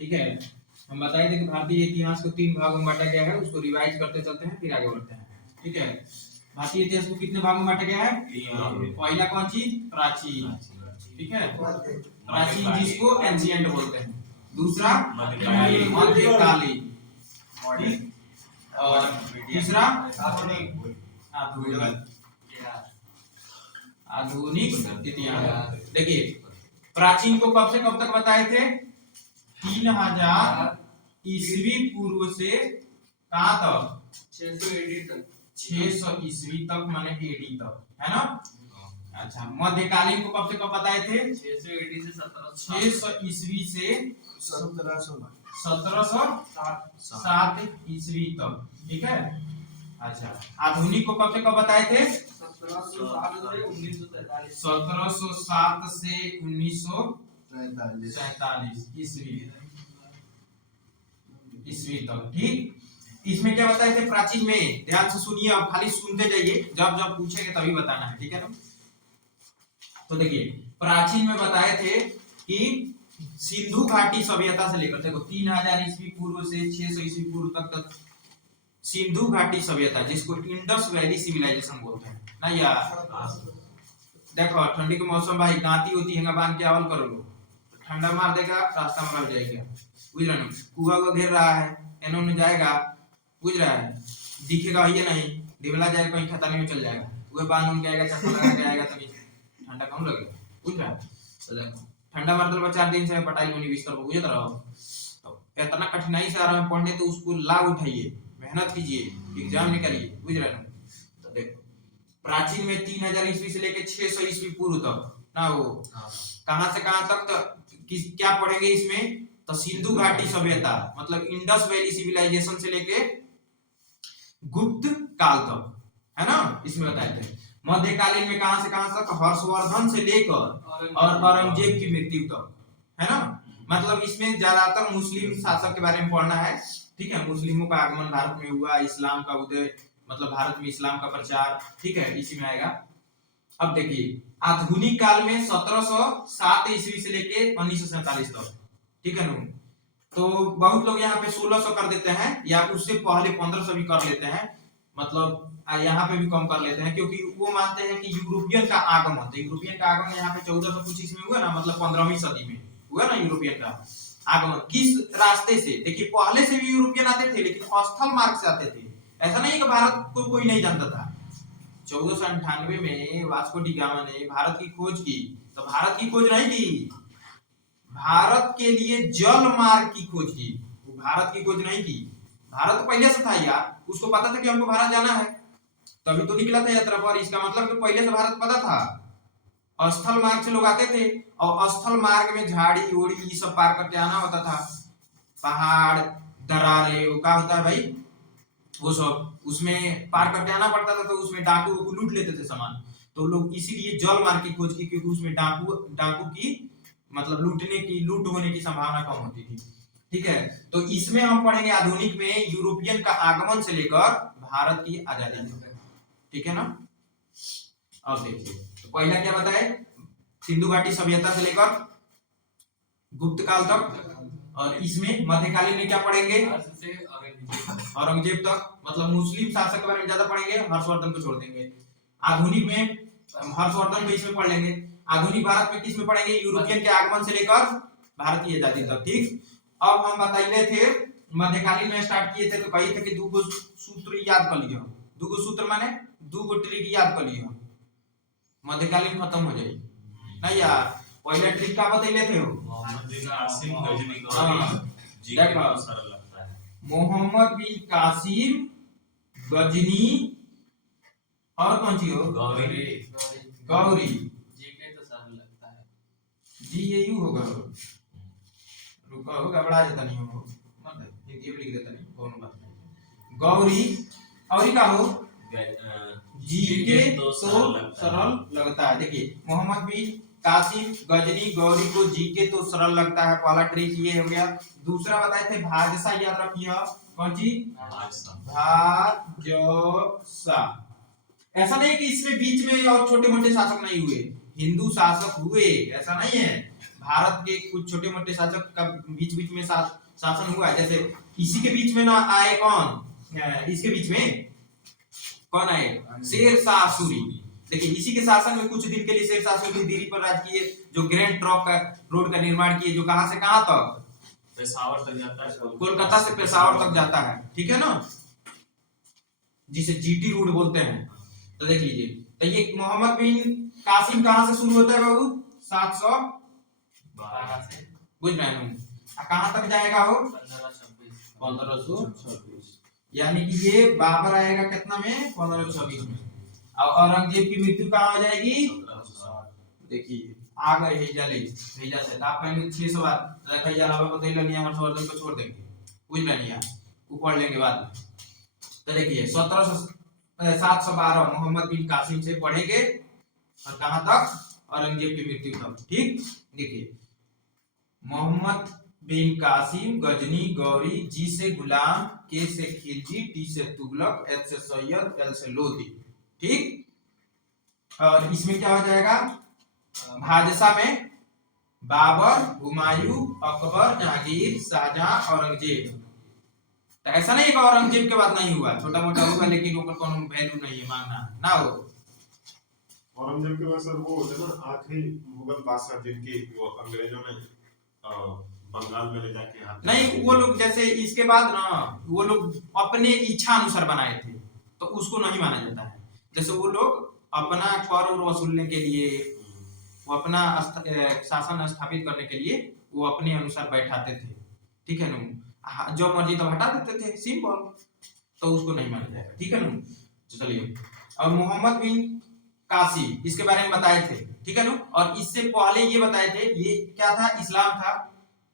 ठीक है, हम बताए थे कि भारतीय इतिहास को 3 भागों में बांटा गया है, उसको रिवाइज करते चलते हैं फिर आगे बढ़ते हैं। ठीक है, भारतीय इतिहास को कितने भागों में बांटा गया है? पहला कौन चीज? प्राचीन। ठीक है, प्राचीन जिसको एंशिएंट बोलते हैं। दूसरा मध्यकालीन, और तीसरा आधुनिक इतिहास। देखिए, प्राचीन को कब से कब तक बताए थे? 3000 ईस्वी पूर्व से कहां तक? 600 एडी तक। 600 ईस्वी तक माने एडी तक, है ना? अच्छा, मध्यकालीन को कब से कब बताए थे? 600 एडी से 600 ईस्वी से 1707 ईस्वी तक। ठीक है, अच्छा, आधुनिक को कब से कब बताए थे? 1707 से 1943 ईस्वी तक। ठीक, इसमें क्या बताए थे प्राचीन में? ध्यान से सुनिए, अब खाली सुनते जाइए, जब जब पूछेंगे तभी बताना है। ठीक है ना? तो देखिए, प्राचीन में बताए थे कि सिंधु घाटी सभ्यता से लेकर, देखो 3000 ईस्वी पूर्व से 600 ईस्वी पूर्व तक सिंधु घाटी सभ्यता, जिसको इंडस वैली सिविलाइजेशन बोलते हैं ना यार। देखो, ठंडी के मौसम भाई गांती होती है, बांध के आवल करो लो, ठंडा मार देगा, रास्ता में रह जाएगा, बुझ रहे ना? कुआ को घेर रहा है, इन्होंने जाएगा, बुझ रहा है, दिखेगा ये नहीं, दिवला जाएगा, कहीं खतरने में चल जाएगा, वो बांध उन के आएगा, चप्पल लगा के आएगा, तभी ठंडा कम लगेगा, बुझ रहा है? तो देखो, ठंडा मार दल 4 दिन से पटाई मुनि बिस्तर पर बुझत रहो, तो इतना कठिनाई से आ रहा है पढ़ने, तो उसको लाभ उठाइए, मेहनत कीजिए, एग्जाम निकालिए, बुझ रहे ना? तो देखो, प्राचीन में 3000 ईस्वी से लेके 600 ईस्वी पूर्व तक ना, वो कहां से कहां तक, तो क्या पढ़ेंगे इसमें? तो सिंधु घाटी सभ्यता मतलब इंडस वैली सिविलाइजेशन से लेके गुप्त काल तक, है ना? इसमें बताए थे। मध्यकालीन में कहां से कहां तक? हर्षवर्धन से लेकर और औरंगजेब की मृत्यु तक, है ना? मतलब इसमें ज्यादातर मुस्लिम शासक के बारे में पढ़ना है। ठीक है, मुस्लिमों का आगमन भारत में हुआ, इस्लाम का उदय, मतलब भारत में इस्लाम का प्रचार, ठीक है, इसी में आएगा। अब देखिए, आधुनिक काल में 1707 ईस्वी से लेके 1947 तक, ठीक है ना? तो बहुत लोग यहाँ पे 1600 कर देते हैं, या उससे पहले 1500 भी कर लेते हैं, मतलब यहाँ पे भी कम कर लेते हैं, क्योंकि वो मानते हैं कि यूरोपियन का आगमन, तो यूरोपियन का आगमन यहाँ पे 1400 कुछ इसमें हुआ ना, मतलब 15वीं सदी में हुआ ना यूरोपियन का आगमन। किस रास्ते से? देखिए, पहले से भी यूरोपियन आते थे, लेकिन स्थल मार्ग से आते थे। ऐसा नहीं कि भारत को कोई नहीं जानता था। 1498 में वास्को डी गामा ने भारत की खोज की, तो भारत की खोज नहीं की, भारत के लिए जल मार्ग की खोज की, भारत की खोज नहीं की। भारत तो पहले से था यार, उसको पता था कि हमको भारत जाना है, तभी तो निकला था यात्रा पर। इसका मतलब कि पहले से भारत पता था, स्थल मार्ग से लोग आते थे, और स्थल मार्ग में झाड़ी ओड़ी ये सब पार करके आना होता था, पहाड़ दरारे, वो क्या होता है भाई, वो सब उसमें पार करके आना पड़ता था, तो उसमें डाकू को लूट लेते थे सामान, तो लोग इसीलिए जल मार्ग की खोज की, क्योंकि उसमें डाकू की मतलब लूट होने की संभावना कम होती थी। ठीक है, तो इसमें हम पढ़ेंगे आधुनिक में यूरोपियन का आगमन से लेकर भारत की आजादी तक। ठीक है ना? अब देखिए, तो पहला क्या बताए? सिंधु घाटी सभ्यता से लेकर गुप्त काल तक, और इसमें मध्यकालीन में क्या पढ़ेंगे? औरंगजेब तक, मतलब मुस्लिम शासक के बारे में ज्यादा पढ़ेंगे, हर्षवर्धन को छोड़ देंगे। आधुनिक में हर्षवर्धन को इसमें पढ़ लेंगे। आधुनिक भारत में किस में पढ़ेंगे? यूरोपियन के आगमन से लेकर भारत की आजादी तक। ठीक, अब हम बताइए थे मध्यकालीन में स्टार्ट किए थे, तो कही थे कि 2 सूत्र याद कर लियो, 2 सूत्र माने 2 ट्रिक याद कर लियो, मध्यकालीन खत्म हो जाए नहीं यार। पहले ट्रिक का बताइए थे, मोहम्मद बिन कासिम गजनी, और कौन सी हो? गौरी जीके तो सरल लगता है, जी ये यू होगा, रुका हो, घबरा जाता नहीं हो, मतलब हिंदी में लिख देता नहीं, कोनो बात नहीं। गौरी और क्या हो? जीके तो सरल लगता है। देखिए, मोहम्मद बिन कासिम गजनी गौरी को जीके तो सरल लगता है, पहला ट्रिक ये हो गया। दूसरा बताए थे भाजसा, याद रखिए, कौन सी? भाजसा। ऐसा नहीं कि इसमें बीच में और छोटे मोटे शासक नहीं हुए, हिंदू शासक हुए, ऐसा नहीं है। भारत के कुछ छोटे मोटे शासक का बीच बीच में शासन हुआ है। जैसे इसी के बीच में ना आए कौन, इसके बीच में कौन आए, शेरशाह सूरी। देखिए इसी के शासन में कुछ दिन के लिए शेरशाह सूरी दिल्ली पर राज किए, जो ग्रैंड ट्रंक का रोड का निर्माण किए, जो कहां से कहां तक, पेशावर तक जाता है, कोलकाता से पेशावर तक जाता है, ठीक है ना, जिसे जीटी रोड बोलते हैं। तो देख लीजिए, तो ये मोहम्मद बिन कासिम कहां से शुरू होता है बाबू, 712 से, बुझ रहे हैं, कहां तक जाएगा वो, 1526, यानी कि ये बाबर आएगा कितना में, 1526 में, और औरंगजेब की मृत्यु कहां हो जाएगी, देखिए आ गए हेजा से आप कहेंगे 600 बार रखा जा रहा बतैला नहीं, हर्षवर्धन को छोड़ देंगे, बुझ रहे हैं, ऊपर लेंगे बाद में। तो देखिए 712 मोहम्मद बिन कासिम से पढ़ेंगे और कहां तक, औरंगजेब की मृत्यु तक, ठीक। देखिए मोहम्मद बिन कासिम, गजनी, गौरी, जी से गुलाम, के से खिलजी, टी से तुगलक, एच से सैयद, एल से लोधी, ठीक। और इसमें क्या हो जाएगा, भाजसा में बाबर, हुमायूं, अकबर, जहांगीर, शाहजहां, औरंगजेब। तो ऐसा नहीं कि औरंगजेब के बाद नहीं हुआ, छोटा मोटा होगा लेकिन ऊपर कोनो वैल्यू नहीं है, मांगना ना हो। औरंगजेब के बाद सर वो होते ना आखिरी मुगल बादशाह जिनकी वो अंग्रेजों ने बंगाल में ले जाके हाथ, नहीं वो लोग जैसे इसके बाद ना वो लोग अपने इच्छा अनुसार बनाए थे, तो उसको नहीं माना जाता है। जैसे वो लोग अपना कर वसूलने के लिए, वो अपना शासन स्थापित करने के लिए वो अपने अनुसार बैठाते थे, ठीक है ना, जो मर्जी तो हटा देते थे, सिंपल, तो उसको नहीं माना जाएगा, ठीक है ना। चलिए, और मोहम्मद बिन कासी इसके बारे में बताए थे, ठीक है ना, और इससे पहले ये बताए थे, ये क्या था, इस्लाम था।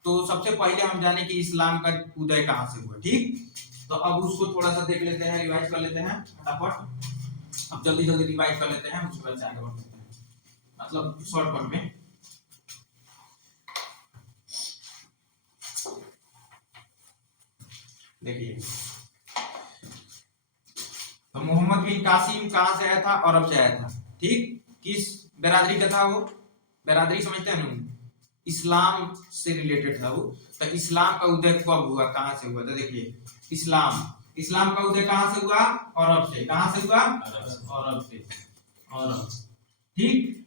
तो सबसे पहले हम जाने कि इस्लाम का उदय कहां से हुआ, ठीक। तो अब उसको थोड़ा सा देख लेते हैं, रिवाइज कर लेते हैं फटाफट, अब जल्दी जल्दी रिवाइज कर लेते हैं, उसके बाद आगे बढ़ लेते हैं, मतलब शॉर्टकट में। देखिए तो मोहम्मद बिन कासिम कहां से आया था, अरब से आया था, ठीक। किस बिरादरी का था वो, बिरादरी समझते हैं ना, इस्लाम से रिलेटेड था वो। तो इस्लाम का उदय कब हुआ, कहां से हुआ, तो देखिए इस्लाम का उदय कहां से हुआ, अरब से, कहां से हुआ, अरब से, अरब, ठीक।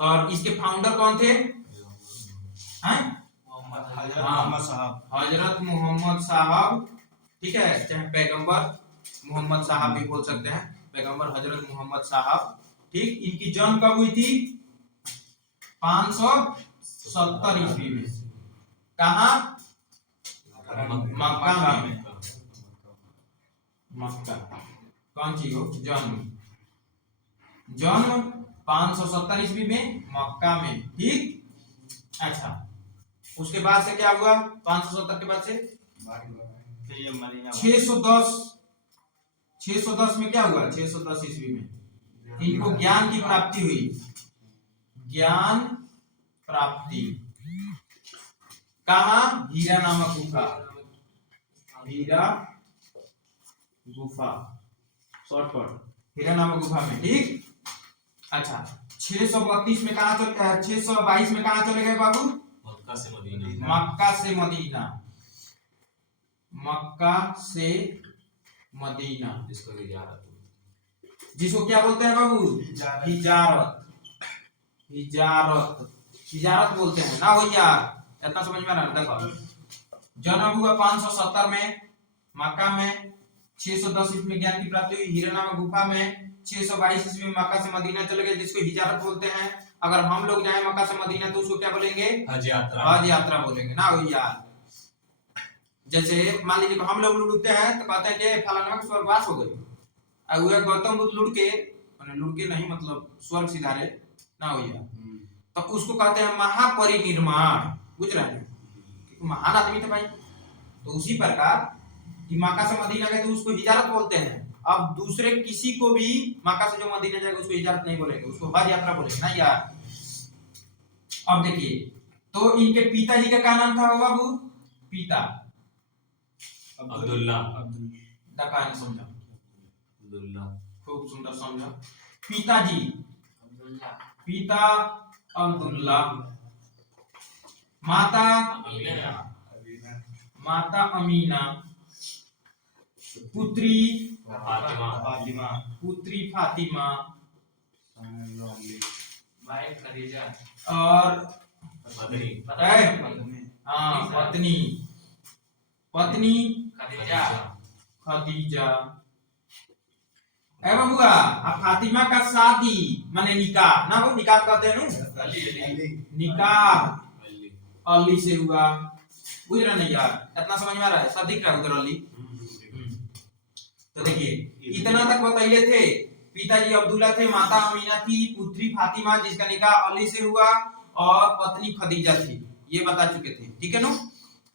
और इसके फाउंडर कौन थे, हजरत मोहम्मद साहब, ठीक है, चाहे पैगंबर मोहम्मद साहब भी बोल सकते हैं, पैगंबर हजरत मोहम्मद साहब, ठीक। इनकी जन्म कब हुई थी, 570 ईस्वी में, कहा, मक्का में, मक्का, कौन सी हो, जन्म 570 ईस्वी में मक्का में, ठीक। अच्छा, उसके बाद से क्या हुआ, 570 के बाद से 610 में क्या हुआ, 610 ईस्वी में इनको ज्ञान की प्राप्ति हुई, ज्ञान प्राप्ति, कहा, हीरा नामक गुफा, हीरा गुफा, शॉर्टकट हीरा नामक गुफा में, ठीक। अच्छा 632 में कहा, 622 में कहा चले गए बाबू, मक्का से मदीना, मक्का से मदीना, मक्का से मदीना, जिसको क्या बोलते हैं बाबू, हिजारत, हिजारत बोलते हैं ना भैया, इतना समझ में आ रहा है। देखो जन्म हुआ 570 में मक्का में, 610 ईस्वी में ज्ञान की प्राप्ति हुई हीरा नामक गुफा में, 622 ईस्वी में मक्का से मदीना चले गए, जिसको हिजारत बोलते हैं। अगर हम लोग जाए मक्का से मदीना तो उसको क्या बोलेंगे, हज यात्रा, हज यात्रा बोलेंगे ना भैया। जैसे मान लीजिए हम लोग लुढ़कते हैं तो कहते हैं कि फलाना का स्वर्गवास हो गई, और वो गौतम बुद्ध लुढ़के नहीं, मतलब स्वर्ग सिधारे ना भैया, तो उसको कहते हैं महापरिनिर्वाण, बुझ रहे हैं, महान आदमी थे भाई। तो उसी प्रकार कि मक्का से मदीना गए तो उसको हिजारत बोलते हैं। अब दूसरे किसी को भी मक्का से जो मदीना जाएगा उसको हिजारत नहीं बोलेंगे, उसको हज यात्रा बोलेंगे ना यार। अब देखिए तो इनके पिताजी का क्या नाम था बाबू, पिता अब्दुल्ला, दकान समझा, अब्दुल्ला, खूब सुंदर समझा, पिताजी पिता अब्दुल्ला, माता अमीना, माता अमीना, पुत्री फातिमा, पुत्री फातिमा, भाई खदीजा, और मदनी, हाँ पत्नी, पत्नी खदीजा, खदीजा। ए बबुआ, अब फातिमा का शादी माने निकाह ना, वो निकाह कहते हैं ना, निकाह अली, अली से हुआ। बुझ रहा नहीं यार, इतना समझ में आ रहा है? सब दिख रहा है उधर अली। तो देखिए इतना तक बताइए थे। पिताजी अब्दुल्ला थे, माता अमीना थी, पुत्री फातिमा जिसका निकाह अली से हुआ, और पत्नी खदीजा थी, ये बता चुके थे। ठीक है ना?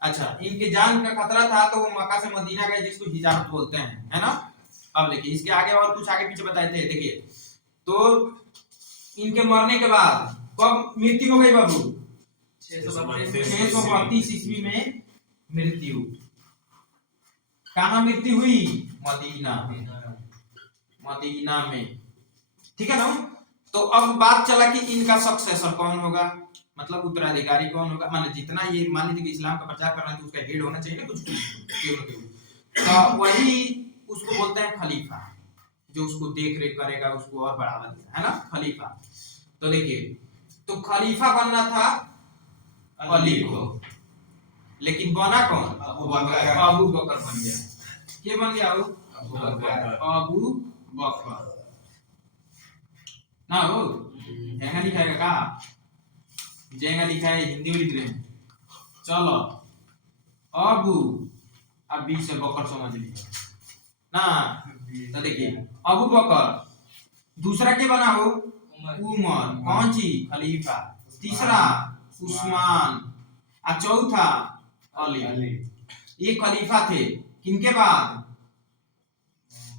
अच्छा, इनके जान का खतरा था तो वो मक्का से मदीना गए, जिसको हिजारत बोलते हैं, है ना? अब देखिए इसके आगे और कुछ आगे पीछे बताए थे। देखिए तो इनके मरने के बाद कब मृत्यु हो गई बाबू? 632 ईस्वी में मृत्यु। कहाँ मृत्यु हुई? मदीना, मदीना में। ठीक है ना? तो अब बात चला कि इनका सक्सेसर कौन होगा, मतलब उत्तराधिकारी कौन होगा। माने जितना ये मान लीजिए कि इस्लाम का प्रचार करना है तो उसका हेड होना चाहिए ना, कुछ तो वही उसको बोलते हैं खलीफा, जो उसको देख रेख करेगा, उसको और बढ़ावा देगा, है ना, खलीफा। तो देखिए तो खलीफा बनना था अली को, लेकिन बना कौन? अबू बकर बन गया। क्या बन गया? अबू बकर ना हो। जैंगा लिखाएगा का, जैंगा लिखा है हिंदी में लिख रहे हैं। चलो अबू, अब बी से बकर समझ लीजिए ना। तो देखिए अबू बकर, दूसरा क्या बना हो? उमर। कौन सी? खलीफा। तीसरा उस्मान, और चौथा अली। ये खलीफा थे। किनके बाद?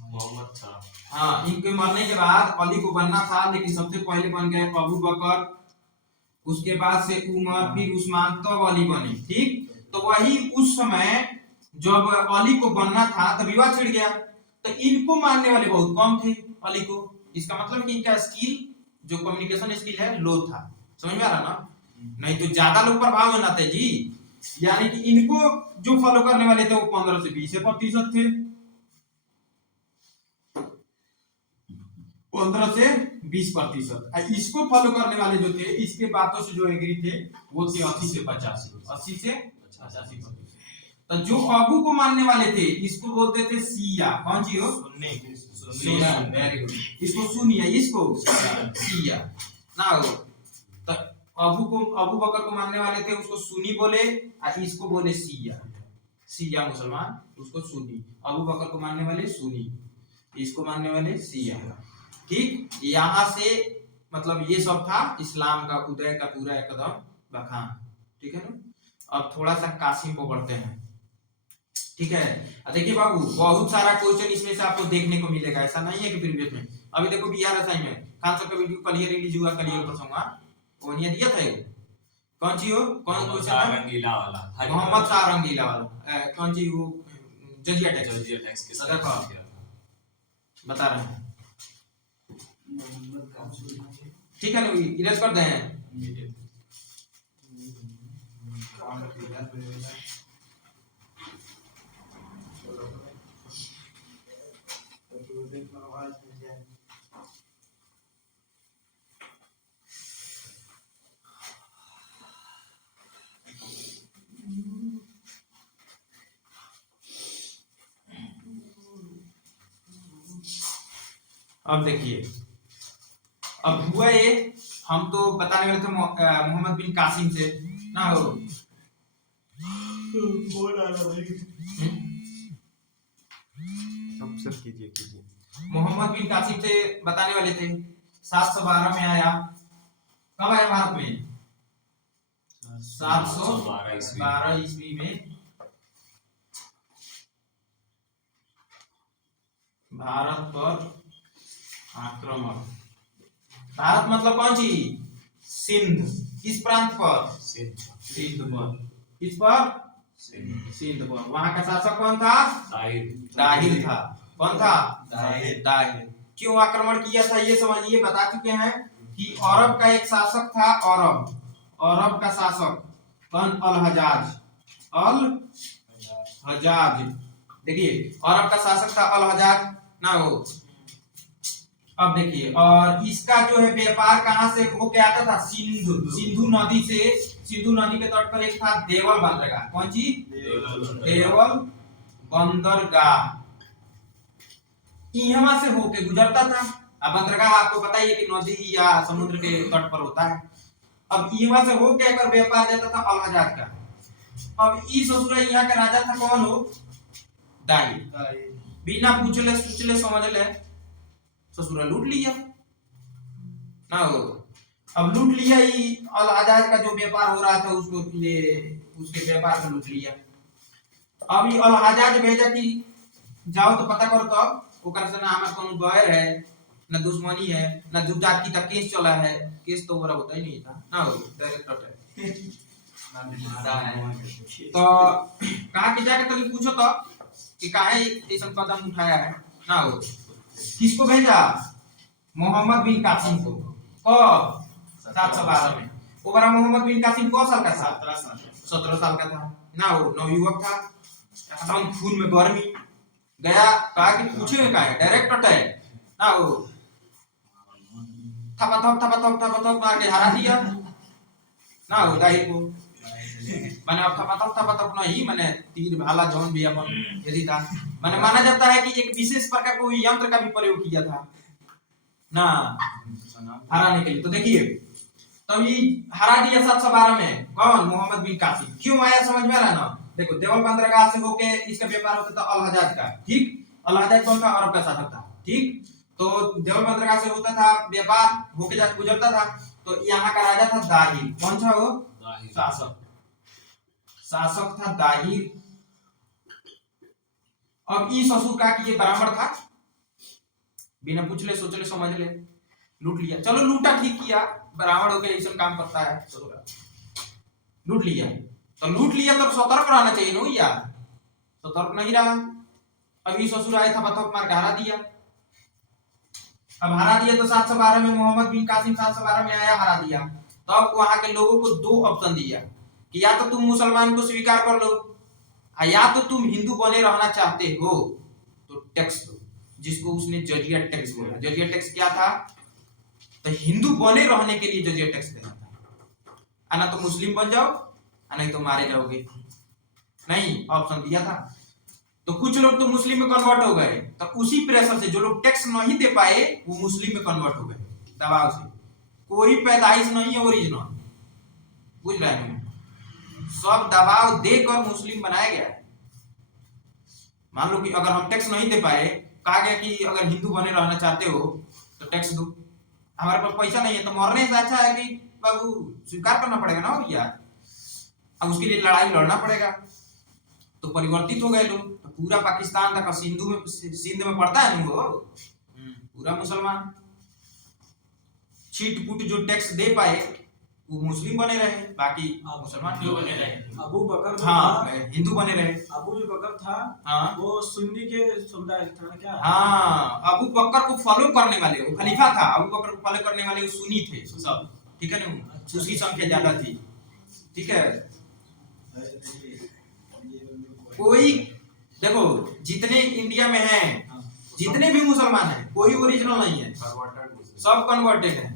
मोहम्मद था, हाँ, इनके मरने के बाद अली को बनना था, लेकिन सबसे पहले बन गए अबू बकर, उसके बाद से उमर, फिर उस्मान, तब अली बने। ठीक, तो वही उस समय जब अली को बनना था तब विवाद छिड़ गया, तो इनको मानने वाले बहुत कम थे अली को। इसका मतलब कि इनका स्किल, जो कम्युनिकेशन स्किल है, लो था। समझ में आ रहा ना? नहीं तो ज्यादा लोग प्रभाव में ना थे जी। यानी कि इनको जो फॉलो करने वाले थे वो 15 से 20% थे, 15 से 20%। इसको फॉलो करने वाले जो थे, इसके बातों से जो एग्री थे, वो थे 80 से 85%। तो जो अबू को मानने वाले थे, इसको बोलते थे सिया। कौन सी हो? सुन्नी। Very good. इसको सुनिया, इसको सिया ना हो। तो अबू बकर को मानने वाले थे, उसको सुन्नी बोले, और इसको बोले सिया। सिया मुसलमान, उसको सुन्नी। अबू बकर को मानने वाले सुन्नी, इसको मानने वाले सिया। ठीक, यहाँ से मतलब ये सब था इस्लाम का उदय का पूरा एकदम बखान। ठीक है ना? अब थोड़ा सा कासिम को बढ़ते हैं। ठीक है, देखिए बाबू, बहुत सारा क्वेश्चन इसमें से आपको देखने को मिलेगा, ऐसा नहीं है कि प्रीवियस में। अभी देखो बिहार असाइनमेंट खान सर का वीडियो कल ही रिलीज हुआ, कल ही परसों वो नहीं दिया था। कौन सी हो? कौन क्वेश्चन था? रंगीला वाला, मोहम्मद शाह रंगीला वाला। कौन सी वो? जजिया टैक्स के साथ बता रहे हैं। ठीक है ना, इरेज कर दें। अब देखिए, अब हुआ ये, हम तो बताने वाले थे मोहम्मद बिन कासिम से ना हो। कीजिए। मोहम्मद बिन कासिम से बताने वाले थे। 712 में आया। कब आया भारत में? 712 ईस्वी में भारत पर आक्रमण। भारत मतलब कौन सी? सिंध। किस प्रांत पर? सिंध पर। किस पर? सिंध पर। वहां का शासक कौन था? दाहिर था। कौन था? दाहिर। क्यों आक्रमण किया था ये समझिए, बता चुके हैं कि अरब का एक शासक था। अरब का शासक कौन? अल हजाज, अल हजाज। देखिए और आपका शासक था अल हजाज ना हो। अब देखिए और इसका जो है व्यापार कहां से हो के आता था? सिंधु नदी से। सिंधु नदी के तट पर एक था देवल बंदरगाह। कौन सी? देवल बंदरगाह। यहाँ से होके गुजरता था। अब बंदरगाह आपको पता ही है कि नदी या समुद्र के तट पर होता है। अब यहाँ से होके अगर व्यापार जाता था अल हजाज का। अब इस ससुरा यहाँ का राजा था कौन हो? दाई। बिना पूछले सोचले समझ ले ससुरा लूट लिया ना हो। अब लूट लिया ही अल हजाज का जो व्यापार हो रहा था उसको उसके व्यापार को लूट लिया। अब ये अल हजाज भेजा कि जाओ तो पता करो तो ओकर से ना हमार कोनो बैर है ना दुश्मनी है ना दू जात की तक केस चला है। केस तो ओरा होता ही नहीं था ना हो, डायरेक्ट है। तो कहा कि जाके तनी पूछो तो कि काहे ऐसा कदम उठाया है ना हो। किसको भेजा? मोहम्मद बिन कासिम को। कब? 712 में। वो बड़ा मोहम्मद बिन कासिम कौन साल का था? 17 साल का था ना हो। नवयुवक था, एकदम खून में गर्मी। गया कहा कि पूछे का है, डायरेक्ट अटैक ना हो। थपथप मार के हरा दिया ना हो दाई को। मैंने अब थपथप नहीं, मैंने तीर भाला जौन भी अपन यदि था, मैंने माना जाता है कि एक विशेष प्रकार कोई यंत्र का भी प्रयोग किया था ना हराने के लिए। तो देखिए तब ये हरा दिया 712 में। कौन? मोहम्मद बिन कासिम। क्यों आया समझ में आ रहा ना? देखो देवल बंदरगाह से होके इसका व्यापार होता था अल हजाज का। ठीक, अल हजाज कौन था? अरब का शासक था। ठीक, तो देवल बंदरगाह से होता था व्यापार, होके जा गुजरता था। तो यहाँ का राजा था दाहिर। कौन था वो? शासक। शासक था दाहिर। अब इस ससुर का कि ये ब्राह्मण था, बिना पूछले सोचले समझ ले लूट लिया। चलो लूटा ठीक किया, ब्राह्मण होकर ऐसा काम करता है ससुरा, लूट लिया। तो लूट लिया तो सतर्क रहना चाहिए ना यार, सतर्क नहीं रहा। अभी ससुर आया था बतौक मार के हरा दिया। अब हरा दिया तो 712 में मोहम्मद बिन कासिम 712 में आया, हरा दिया। तो अब वहां के लोगों को दो ऑप्शन दिया कि या तो तुम मुसलमान को स्वीकार कर लो, या तो तुम हिंदू बने रहना चाहते हो तो टैक्स दो, जिसको उसने जजिया टैक्स बोला। जजिया टैक्स क्या था? तो हिंदू बने रहने के लिए जजिया टैक्स देना था। ना तो मुस्लिम बन जाओ, नहीं तो मारे जाओगे। नहीं, ऑप्शन दिया था। तो कुछ लोग तो मुस्लिम में कन्वर्ट हो गए। तो उसी प्रेशर से जो लोग टैक्स नहीं दे पाए वो मुस्लिम में कन्वर्ट हो गए दबाव से। कोई पैदाइश नहीं है ओरिजिनल, बुझ रहे हैं? सब दबाव देकर मुस्लिम बनाया गया है। मान लो कि अगर हम टैक्स नहीं दे पाए, कहा गया कि अगर हिंदू बने रहना चाहते हो तो टैक्स दो। हमारे पास पैसा नहीं है तो मरने से अच्छा है कि बाबू स्वीकार करना पड़ेगा ना यार, अब उसके लिए लड़ाई लड़ना पड़ेगा। तो परिवर्तित हो गए लोग। तो पूरा पाकिस्तान तक सिंध में पड़ता है ना वो पूरा मुसलमान। छीट पुट जो टैक्स दे पाए वो मुस्लिम बने रहे, बाकी मुसलमान हिंदू बने रहे। अबू बकर हाँ हिंदू बने रहे। अबू जो बकर था हाँ वो सुन्नी के समुदाय था क्या? हाँ, अबू बकर को फॉलो करने वाले, वो खलीफा था, अबू बकर को फॉलो करने वाले वो सुन्नी थे सब, ठीक है ना, उसकी संख्या ज्यादा थी। ठीक है, कोई देखो जितने इंडिया में हैं, जितने भी मुसलमान हैं, कोई ओरिजिनल नहीं है, सब कन्वर्टेड है,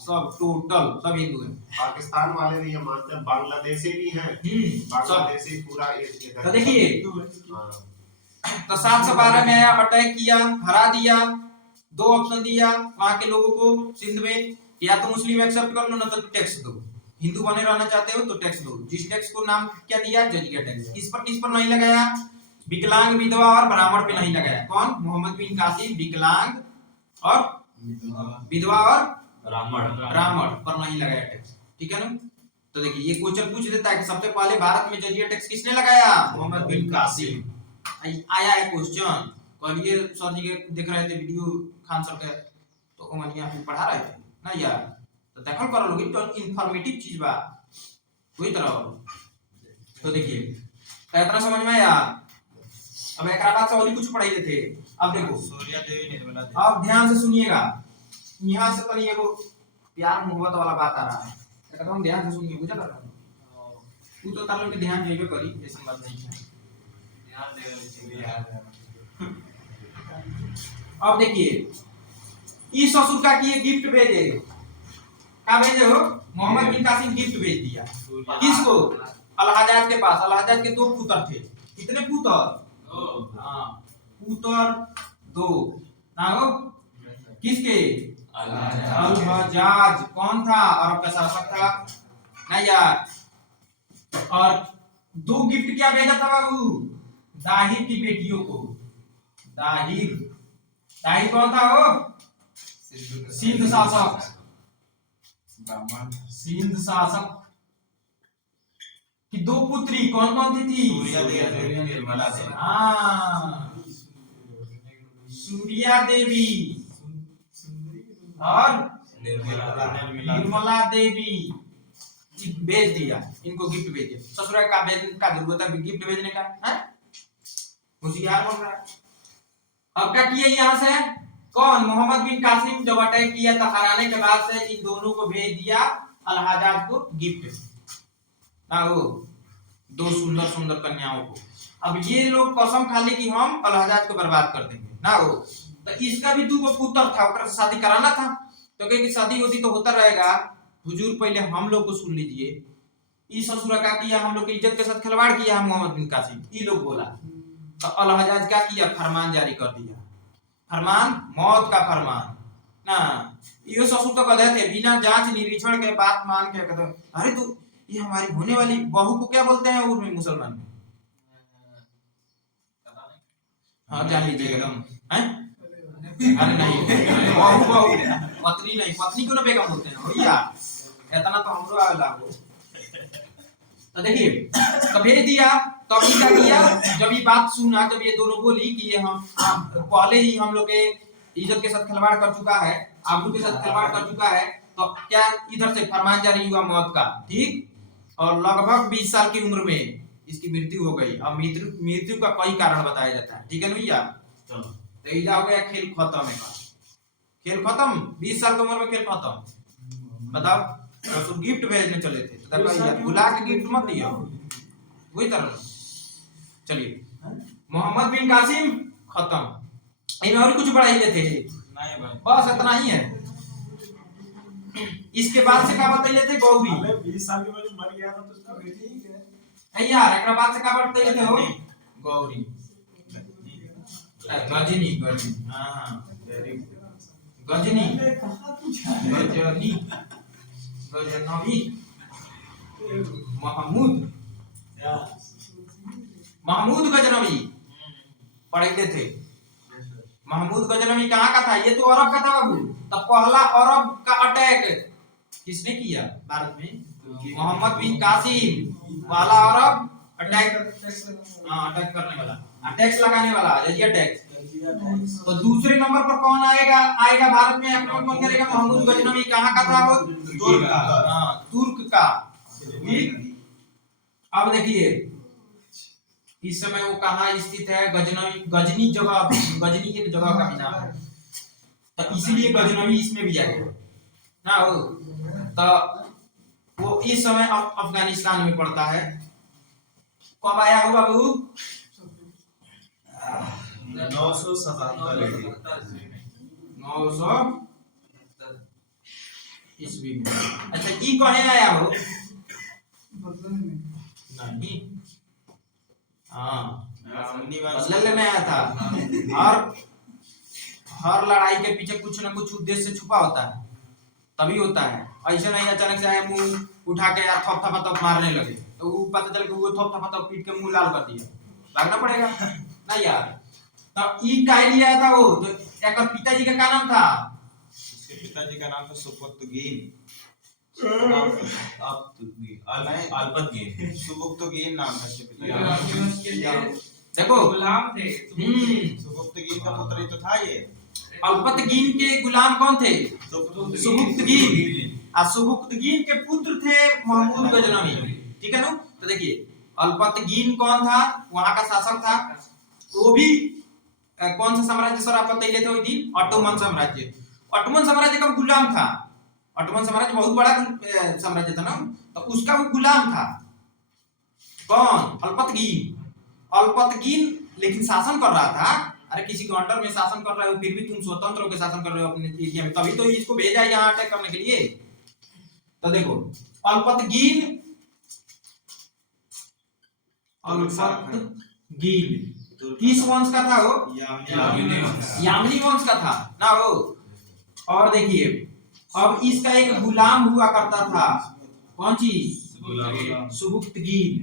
सब टोटल सब हिंदू है। पाकिस्तान वाले भी ये मानते हैं, बांग्लादेशी भी हैं, बांग्लादेशी पूरा तो देखिए तो 712 में आया, अटैक किया, हरा दिया। दो ऑप्शन दिया वहां के लोगों को सिंध में, या तो मुस्लिम एक्सेप्ट कर लो ना तो टैक्स दो, हिंदू बने रहना चाहते हो तो टैक्स दो। जिस टैक्स को नाम क्या दिया? जजिया टैक्स। किस पर नहीं लगाया? विकलांग, विधवा और ब्राह्मण पे नहीं लगाया। कौन? मोहम्मद बिन कासिम विकलांग और विधवा और ब्राह्मण पर नहीं लगाया टैक्स, ठीक है ना। तो देखिए ये क्वेश्चन पूछ देता है कि सबसे पहले भारत में जजिया टैक्स किसने लगाया? मोहम्मद बिन कासिम। आया है क्वेश्चन, कहिए सर जी के देख रहे थे वीडियो खान सर के, तो ओमनिया पढ़ा रहे थे ना यार, तो दखल कर लोगे तो इंफॉर्मेटिव चीज बा कोई तरह। तो देखिए इतना समझ में आया। अब एक बाद से और कुछ पढ़ाई थे। अब देखो सूर्या देवी निर्मला देवी, अब ध्यान से सुनिएगा, यहाँ से तनी एगो प्यार मोहब्बत वाला बात आ रहा है, एकदम ध्यान से सुनिए, बुझा रहा है। वो तो तार लोग के ध्यान देबे करी, ऐसी बात नहीं है। ध्यान देगा अब देखिए इस ससुर का किए गिफ्ट भेजे, क्या भेजे हो, मोहम्मद बिन कासिम गिफ्ट भेज दिया किसको, अल-हज्जाज के पास। अल-हज्जाज के दो पुत्र थे, कितने पुत्र, हाँ पुत्र दो ना हो, किसके, अल-हज्जाज कौन था, अरब का शासक था ना यार। और दो गिफ्ट क्या भेजा था बाबू, दाहिर की बेटियों को। दाहिर, दाहिर कौन था वो, सिंध शासक, सिंध शासक की दो पुत्री कौन कौन थी, हाँ सूर्या देवी और निर्मला देवी। भेज दिया, इनको गिफ्ट भेज दिया। ससुराल का जरूरत है गिफ्ट भेजने का, है होशियार बन रहा है। अब क्या किया यहाँ से, कौन, मोहम्मद बिन कासिम जब अटैक किया था हराने के बाद से इन दोनों को भेज दिया अल-हज्जाज को गिफ्ट ना हो, दो सुंदर सुंदर कन्याओं को। अब ये लोग कसम खा ली कि हम अल-हज्जाज को बर्बाद कर देंगे ना हो। तो इसका भी दो पुत्र था, ओकरा से शादी कराना था, तो कहे शादी होती तो होता रहेगा। हुजूर पहले हम लोग को सुन लीजिए, इस ससुरा का किया, हम लोग की इज्जत के साथ खिलवाड़ किया है मोहम्मद बिन कासिम, ये लोग बोला। तो अल-हज्जाज क्या किया, फरमान जारी कर दिया, फरमान, मौत का फरमान ना। ये ससुर तो कहते थे बिना जांच निरीक्षण के बात मान के कहते, अरे तू ये हमारी होने वाली बहू को क्या बोलते हैं उर्दू में, मुसलमान में, हाँ जान लीजिएगा हम, हैं, अरे नहीं बहू, बहू पत्नी नहीं, पत्नी को ना बेगम बोलते हैं भैया, इतना तो हमरो आवेला हो। तो देखिए तो भेज दिया। तब क्या किया, जब ये बात सुना, जब ये दोनों बोली कि ये हम पहले ही हम लोग के इज्जत के साथ खिलवाड़ कर चुका है, आबरू के साथ खिलवाड़ कर चुका है, तो क्या इधर से फरमान जारी हुआ मौत का, ठीक। और लगभग 20 साल की उम्र में इसकी मृत्यु हो गई। अब मृत्यु का कई कारण बताया जाता है, ठीक है भैया। चलो तो इजा हो गया, खेल खत्म है, खेल खत्म, 20 साल की उम्र में खेल खत्म। बताओ तो गिफ्ट भेजने चले थे, तो बुला के गिफ्ट मत दियो, वही तरह। चलिए मोहम्मद बिन कासिम खत्म, इनमें और कुछ बढ़ाई लेते हैं नहीं भाई, बस इतना ही है। इसके बाद से क्या बताइए थे, गौरी 20 साल की उम्र में मर गया था तो उसका बेटी ही है यार, एकरा बाद से क्या बताइए थे हो, गौरी, गजनी, गजनी, हाँ गजनी, गजनी, गजनवी, महमूद, महमूद गजनवी पढ़ते थे। महमूद गजनवी कहाँ का था, ये तो अरब का था बाबू। तब पहला अरब का अटैक किसने किया भारत में, मोहम्मद बिन कासिम, पहला अरब अटैक, अटैक करने वाला, टैक्स लगाने वाला, जजिया टैक्स। तो दूसरे नंबर पर कौन आएगा भारत में आक्रमण कौन करेगा, महमूद गजनवी। कहाँ का था वो, तुर्क का, हाँ तुर्क का, ठीक। अब देखिए इस समय वो कहाँ स्थित है, गजनवी, गजनी जगह, गजनी एक जगह का भी नाम है, तो इसीलिए गजनवी इसमें भी आएगा ना हो। तो वो इस समय अफगानिस्तान में पड़ता है। कब आया हो बाबू, 977 ईस्वी में। अच्छा ये कहे आया हो, नहीं, हाँ लेने आया था। और हर लड़ाई के पीछे कुछ ना कुछ उद्देश्य छुपा होता है, तभी होता है। ऐसे नहीं अचानक से आए मुंह उठा के यार थप थपा थप मारने लगे, तो वो पता चल के वो थप थपा थप पीट के मुंह लाल कर दिया, लगना पड़ेगा ना यार। तो ई काहे लिया था वो, तो एक पिताजी का क्या नाम था, इसके पिताजी का नाम था सुबुक्तगीन, सुबुक्तगीन नाम था इसके पिताजी। देखो गुलाम थे। सुबुक्तगीन का पुत्र ही तो था ये। अल्पतगीन के गुलाम कौन थे, सुबुक्तगीन, और सुबुक्तगीन के पुत्र थे महमूद गजनवी, ठीक है ना। तो देखिए अल्पतगीन कौन था, वहां का शासक था, वो भी कौन सा साम्राज्य सर आप बताइए थे वही दिन, ऑटोमन साम्राज्य। ऑटोमन साम्राज्य का गुलाम था, ऑटोमन साम्राज्य बहुत बड़ा साम्राज्य था ना, तो उसका वो गुलाम था। कौन? अल्पतगीन लेकिन शासन कर रहा था। अरे किसी के अंडर में शासन कर रहे हो फिर भी तुम स्वतंत्र होकर शासन कर रहे हो अपने एरिया में, तभी तो इसको भेजा है यहाँ अटैक करने के लिए। तो देखो अल्पतगीन किस वंश का था वो? यामिनी वंश का था ना वो। और देखिए अब इसका एक गुलाम हुआ करता था, कौन चीज? सुबुक्तगीन।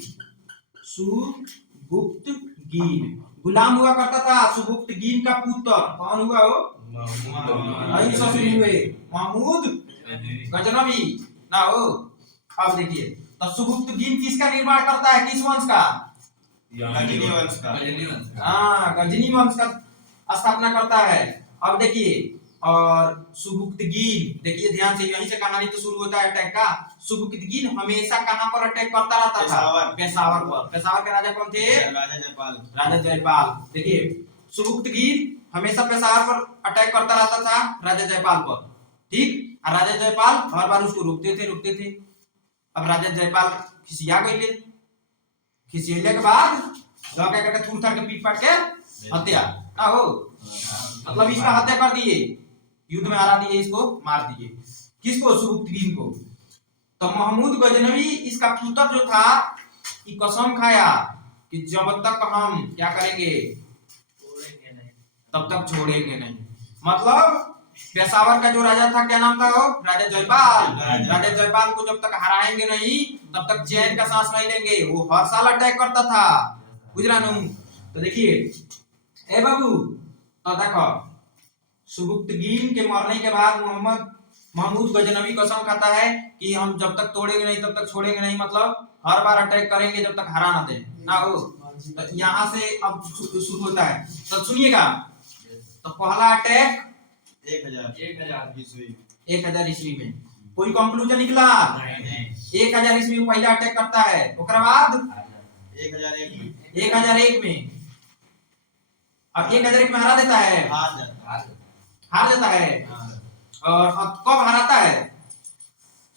गुलाम हुआ करता था सुबुक्तगीन का पुत्र, कौन हुआ वो? महमूद गजनवी ना हो। अब देखिए तो सुबुक्तगीन किसका निर्माण करता है, किस वंश का? गजनी वंश का। हाँ गजनी वंश का स्थापना करता है। अब देखिए और सुबुक्तगीन, देखिए ध्यान से, यहीं से कहानी तो शुरू होता है अटैक का। सुबुक्तगीन हमेशा कहां पर अटैक करता रहता था? पेशावर पर। पेशावर के राजा कौन थे? राजा जयपाल। राजा जयपाल। देखिए सुबुक्तगीन हमेशा पेशावर पर अटैक करता रहता था, राजा जयपाल पर, ठीक। और राजा जयपाल हर बार उसको रोकते थे। अब राजा जयपाल खिसिया गए, खिसियले के बाद लौके करके थूर थार के पीट पाट के हत्या ना हो, मतलब इसका हत्या कर दिए, युद्ध में हरा दिए, इसको मार दिए। किसको? सुबुक्तगीन को। तो महमूद गजनवी इसका पुत्र जो था ये कसम खाया कि जब तक हम क्या करेंगे तब तक छोड़ेंगे नहीं। मतलब पेशावर का जो राजा था, क्या नाम था वो? राजा जयपाल। राजा जयपाल को जब तक हराएंगे नहीं तब तक चैन का सांस नहीं लेंगे। वो हर साल अटैक करता था, गुजरा नू। तो देखिए ए बाबू, तो देखो सुबुक्तगीन के मरने के बाद महमूद गजनवी कसम खाता है कि हम जब तक तोड़ेंगे नहीं तब तक छोड़ेंगे नहीं, मतलब हर बार अटैक करेंगे जब तक हरा ना दे ना हो। तो यहाँ से अब शुरू होता है, तो सुनिएगा। तो पहला अटैक 1000 ईस्वी में कोई कंक्लूजन निकला? 1000 ईस्वी में पहला अटैक करता है। उसके बाद 1001 में, अब 1001 में हरा देता है, हार जाता है। और अब कब हराता है?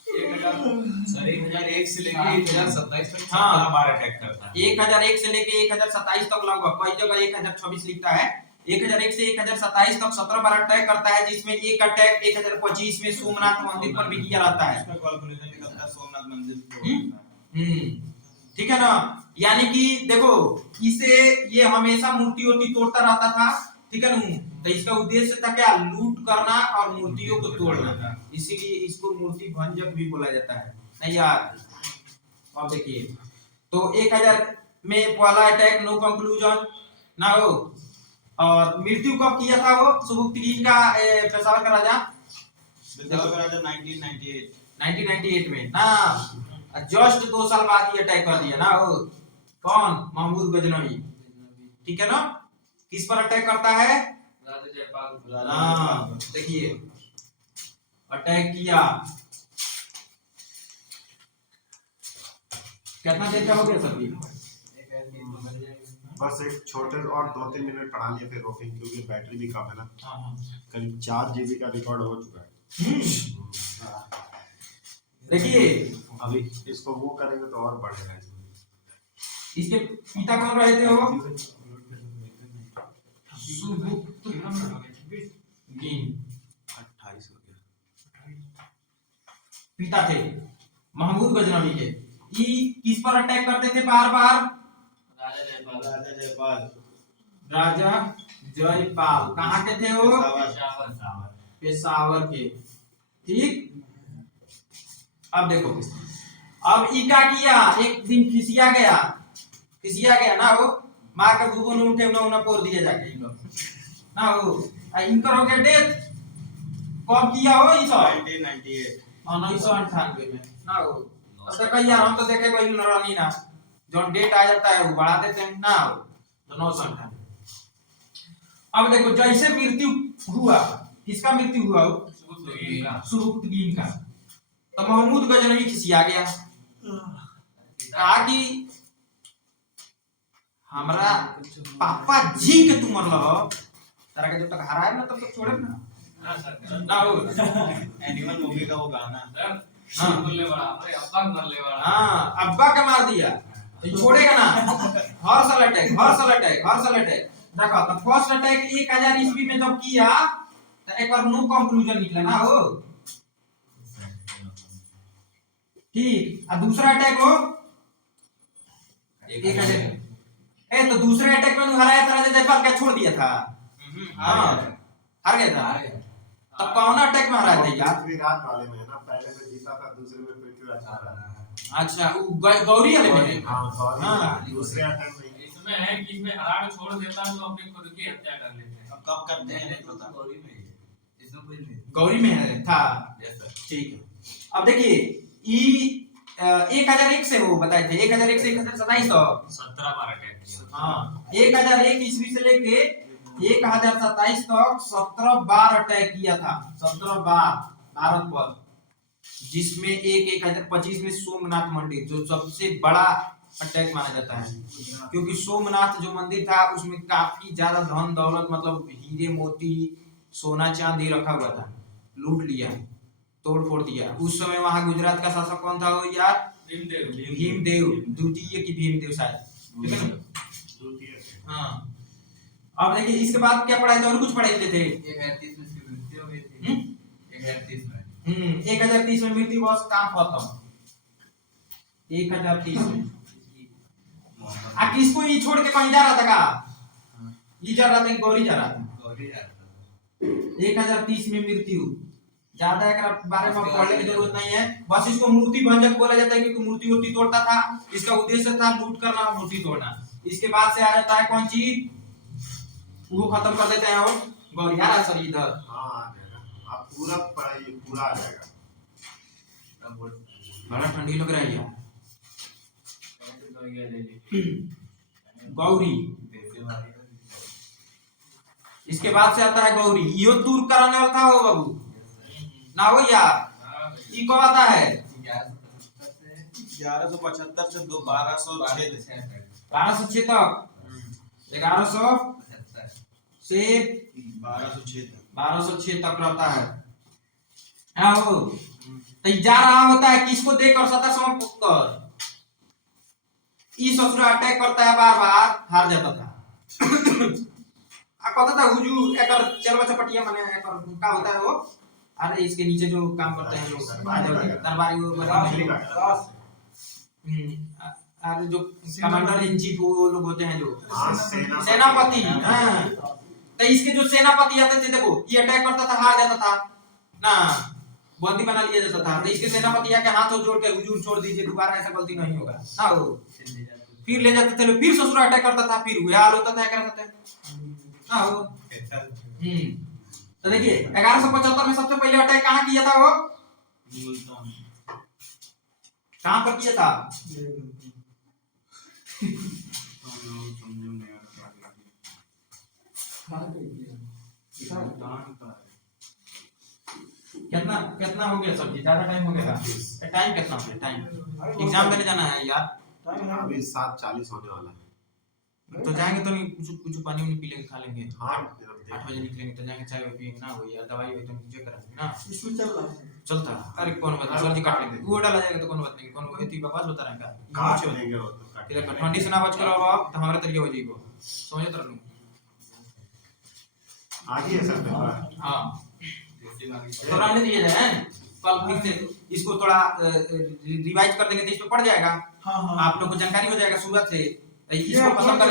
1001 से लेके 1027 तक हाँ। बार अटैक करता है। 1001 से लेके 1027 तक लगभग, कई जगह 1026 लिखता है। 1001 से 1027 तक 17 बार अटैक करता है, जिसमें एक अटैक 1025 में सोमनाथ मंदिर पर भी किया जाता है। सोमनाथ मंदिर। ठीक है ना। यानी कि देखो इसे ये हमेशा मूर्ति तोड़ता रहता था, ठीक है ना। तो इसका उद्देश्य था क्या? लूट करना और मूर्तियों को तोड़ना, इसीलिए इसको मूर्ति भंजक भी बोला जाता है, नहीं यार। अब देखिए तो 1000 में पहला अटैक, नो कंक्लूजन ना हो। और मृत्यु कब किया था वो सुबुक्तगीन का, पेशावर का राजा? 1998 में ना, जस्ट 2 साल बाद ये अटैक कर दिया ना वो। कौन? महमूद गजनवी, ठीक है ना। किस पर अटैक करता है? राजा जयपाल। हाँ देखिए अटैक किया, कितना देर का हो गया सर? बस एक छोटे और 2-3 मिनट पढ़ा लिए फिर रोकेंगे, क्योंकि बैटरी भी कम है ना। हाँ। करीब 4 GB का रिकॉर्ड हो चुका है। देखिए अभी इसको वो करेंगे तो और बढ़ेगा इसमें। इसके पिता कौन रहे थे वो? सुबुक्तगीन। 28 हो गया। पिता थे महमूद गजनवी के। ये किस पर अटैक करते थे बार बार? राजा जयपाल। कहाँ के थे वो? पेशावर के, ठीक। अब देखो अब ई क्या किया, एक दिन खिसिया गया ना वो, मार के भूगों ने उठे उन्हें पोर दिया जाके इन लोग ना हो। इनकर हो गया डेथ। कब किया हो? 1998 में ना हो। अब तक यार हम तो देखे कोई लड़ानी ना, जो डेट आ जाता है वो बढ़ा देते हैं ना हो। तो 998। अब देखो जैसे मृत्यु हुआ, किसका मृत्यु हुआ हो? सुबुक्तगीन का। तो महमूद गजनवी खिसिया गया, कहा कि हमरा पापा जी के तू मरल हो, तारा के जब तक हराए ना तब तक छोड़े ना हो। एनिमल मूवी का वो गाना। बोलने वाला, अरे अब्बा मरने वाला। हाँ अब्बा के मार दिया, तो ये छोड़ेगा ना, हॉर्सल अटैक, हॉर्सल अटैक, हॉर्सल अटैक। देखो तो फर्स्ट अटैक 1000 ईस्वी में जब किया तो एक और नो कंक्लूजन निकला ना हो, ठीक। और दूसरा अटैक हो 1000, ए तो दूसरे अटैक में हराया था राजा जयपाल, क्या छोड़ दिया था? हाँ हार गया था। तब कौन अटैक में हराया था यार? पृथ्वीराज वाले में ना, पहले में जीता था, दूसरे में पृथ्वीराज हारा। अच्छा वो गौरी वाले में। हाँ गौरी हाँ। वाले, दूसरे अटैक में इसमें है कि इसमें हराड़ छोड़ देता है तो अपने खुद की हत्या कर लेते हैं। अब कब करते हैं नहीं पता। गौरी में ही है। इसमें कोई नहीं। गौरी में है था, Yes, sir. ठीक है। अब देखिए ई 1001 से वो बताए थे, 1001 से 1027 17 बार अटैक किया। हाँ 1001 ईस्वी से लेके 1027 तक 17 बार अटैक किया था, 17 बार भारत पर, जिसमें 1025 में सोमनाथ मंदिर जो सबसे बड़ा अटैक माना जाता है, क्योंकि सोमनाथ जो मंदिर था उसमें काफी ज्यादा धन दौलत मतलब हीरे मोती सोना चांदी रखा हुआ था, लूट लिया, तोड़ फोड़ दिया। उस समय वहां गुजरात का शासक कौन था वो यार? भीमदेव द्वितीय की भीमदेव शायद, ठीक है ना? द्वितीय थे। हाँ अब देखिए इसके बाद क्या पढ़ाए थे, और कुछ पढ़ाए थे? 1030 में इसकी मृत्यु हो गई थी। 1030 में। 1030 में मृत्यु, बस काम खत्म। 1030 में आ किसको ये छोड़ के कहीं जा रहा था का? ये जा रहा था कि गौरी जा रहा था? गौरी जा रहा था। 1030 में मृत्यु। ज्यादा एकरा बारे में पढ़ने की जरूरत नहीं है, बस इसको मूर्ति भंजक बोला जाता है क्योंकि मूर्ति तोड़ता था, इसका उद्देश्य था लूट करना, मूर्ति तोड़ना। इसके बाद से आ जाता है कौन चीज, वो खत्म कर देते हैं और गौरी आ रहा है सर इधर। हाँ आ जाएगा, आप पूरा पढ़ाइए, पूरा आ जाएगा। अब बोल। बड़ा ठंडी लग रहा है यार। तो ये ले ली। गौरी, वैसे वाली है। इसके बाद से आता है गौरी, यो दूर कराने वाला था हो बाबू ना हो यार। हाँ भाई। ये कब आता है? 1175 से 1175 से 1206 1206 तक, 1100 75 से 1206 तक 1206 तक रहता है। हाँ हो तो ये जा रहा होता है किसको देकर, सता समर्पित कर। ई ससुरा अटैक करता है, बार बार हार जाता था। आ कहता था हुजूर एकर चलवा चपटिया माने एकर का होता है वो, अरे इसके नीचे जो काम करते हैं लोग दरबारी वो अरे जो कमांडर इन चीफ वो लोग होते हैं जो हाँ, सेनापति। हाँ तो इसके जो सेनापति आते थे देखो, ये अटैक करता था, हार जाता था ना, बंदी बना लिया जाता था। तो इसके सेनापति आके हाथ जोड़ के हुजूर छोड़ दीजिए, दोबारा ऐसा गलती नहीं होगा ना हो। फिर ले जाते थे लोग, फिर ससुरा अटैक करता था, फिर वही हाल होता था एकरा साथे ना हो। तो देखिए 1175 में सबसे पहले अटैक कहाँ किया था वो? मुल्तान कहाँ पर किया था? कितना कितना हो गया सब्जी? ज्यादा टाइम हो गया? टाइम कितना हो गया? टाइम एग्जाम देने जाना है यार। अभी 7:40 होने वाला है। तो जाएंगे तो नहीं, कुछ कुछ पानी वानी पी लेंगे, खा लेंगे। हाँ 8 बजे निकलेंगे तो जाएंगे, चाय पियेंगे ना, हो यार दवाई हो तो मुझे कराएंगे ना, इसमें चल रहा है। चलता। अरे कौन बात नहीं, सर्दी काट लेंगे, वो डाला जाएगा तो कौन बात नहीं, कौन एती बकवास बता रहा है कहाँ का? चलेंगे वो तो काट इधर ठंडी से ना बच कर आओ आप तो हमारे तरीके हो जाएगा, समझ तो रहूं। आगे है सर पेपर। हाँ तो रहने दिया जाए, कल फिर से इसको थोड़ा रिवाइज कर देंगे तो इस पे पड़ जाएगा, हाँ हाँ। आप लोग को जानकारी हो जाएगा शुरुआत से, इसको खत्म कर